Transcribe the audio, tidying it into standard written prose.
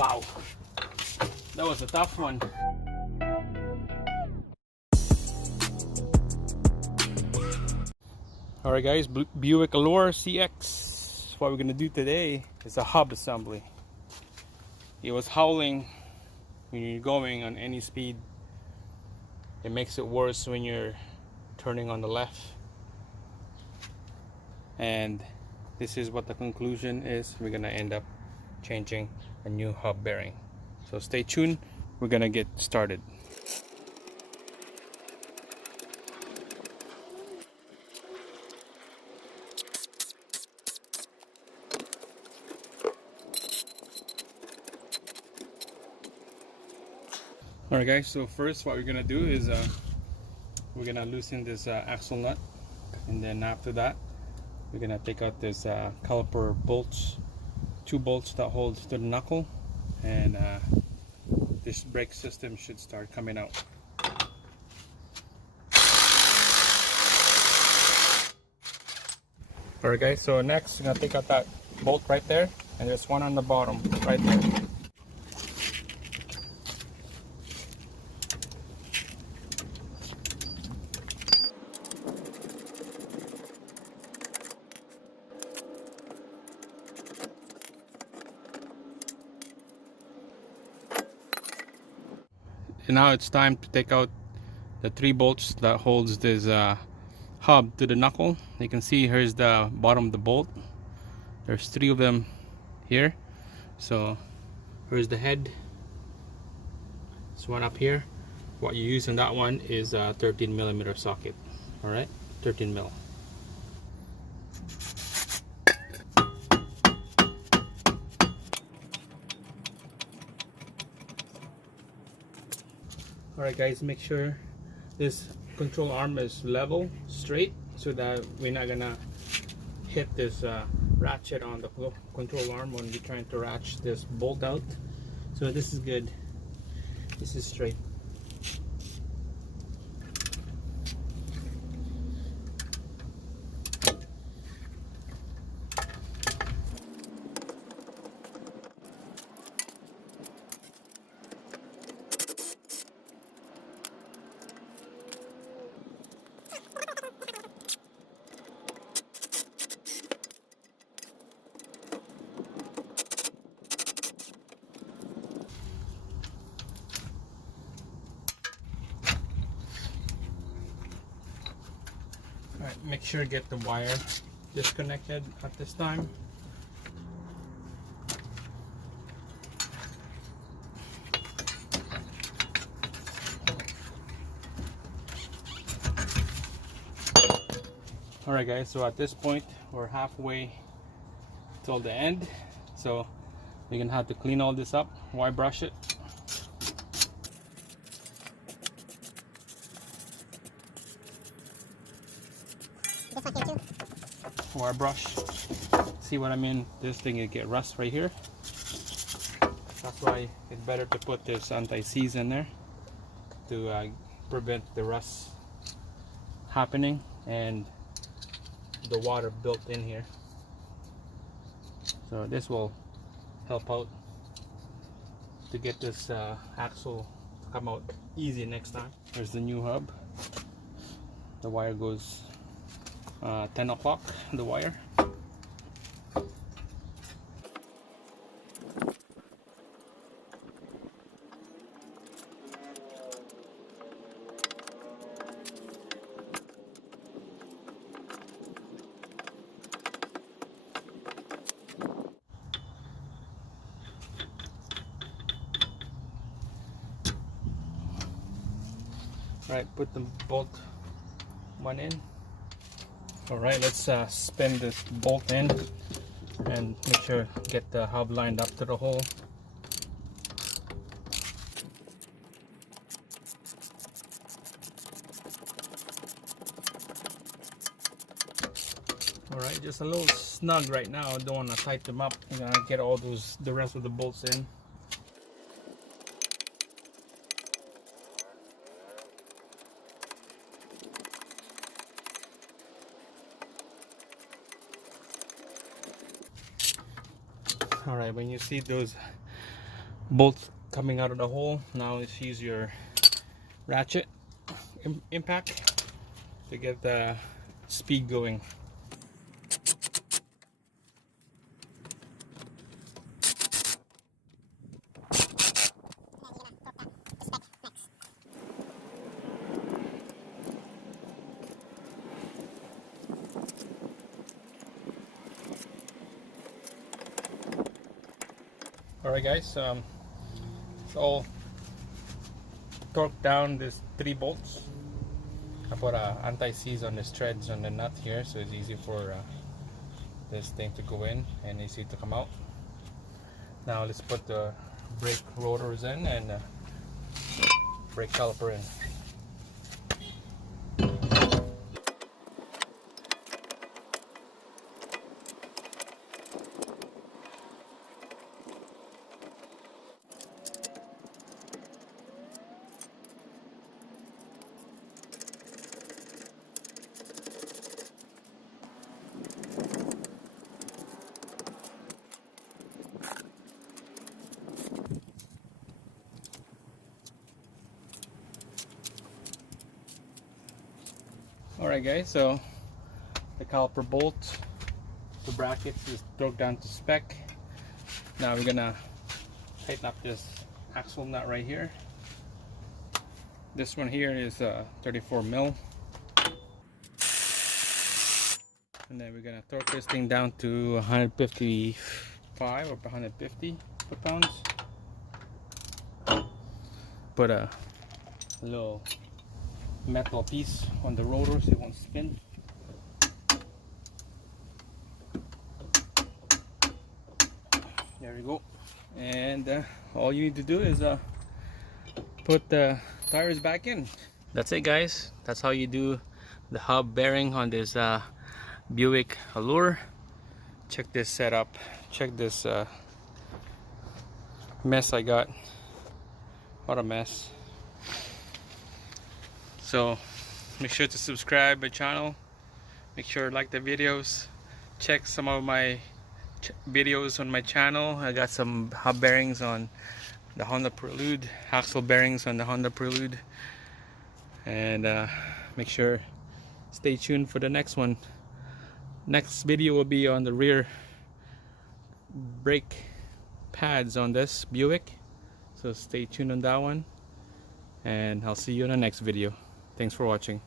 Wow, that was a tough one. Alright guys, Buick Allure CX. What we're gonna do today is a hub assembly. It was howling when you're going on any speed. It makes it worse when you're turning on the left. And this is what the conclusion is. We're gonna end up changing a new hub bearing. So stay tuned, we're gonna get started. Alright guys, so first what we're gonna do is we're gonna loosen this axle nut, and then after that we're gonna take out this caliper bolts, 2 bolts that hold to the knuckle, and this brake system should start coming out. Alright guys, so next we're gonna take out that bolt right there, and there's one on the bottom right there. And now it's time to take out the 3 bolts that holds this hub to the knuckle. You can see here's the bottom of the bolt. There's 3 of them here. So here's the head. This one up here. What you use in that one is a 13mm socket. Alright, 13mm. Alright guys, make sure this control arm is level, straight, so that we're not gonna hit this ratchet on the control arm when we're trying to ratchet this bolt out. So this is good. This is straight. Alright, make sure to get the wire disconnected at this time. Alright guys, so at this point we're halfway till the end, so we're gonna have to clean all this up. Wire brush it. Wire brush. See what I mean? This thing, you get rust right here. That's why it's better to put this anti-seize in there to prevent the rust happening and the water built in here. So this will help out to get this axle to come out easy next time. There's the new hub. The wire goes 10 o'clock, the wire. Right, put the bolt one in. Alright, let's spin this bolt in and make sure get the hub lined up to the hole. Alright, just a little snug right now. Don't want to tighten them up. I'm gonna get all the rest of the bolts in. Alright, when you see those bolts coming out of the hole. Now let's use your ratchet impact to get the speed going. Alright guys, it's all torqued down, these 3 bolts. I put anti-seize on this threads on the nut here, so it's easy for this thing to go in and easy to come out. Now let's put the brake rotors in and brake caliper in. Alright guys, so the caliper bolt, the brackets is broke down to spec. Now we're gonna tighten up this axle nut right here. This one here is 34 mil. And then we're gonna torque this thing down to 155 or 150 foot-pounds. Put a little metal piece on the rotor so it won't spin. There we go. And all you need to do is put the tires back in. That's it guys. That's how you do the hub bearing on this Buick Allure. Check this setup. Check this mess I got. What a mess. So make sure to subscribe my channel, make sure to like the videos, check some of my videos on my channel. I got some hub bearings on the Honda Prelude, axle bearings on the Honda Prelude, and make sure stay tuned for the next one. Next video will be on the rear brake pads on this Buick, so stay tuned on that one, and I'll see you in the next video. Thanks for watching.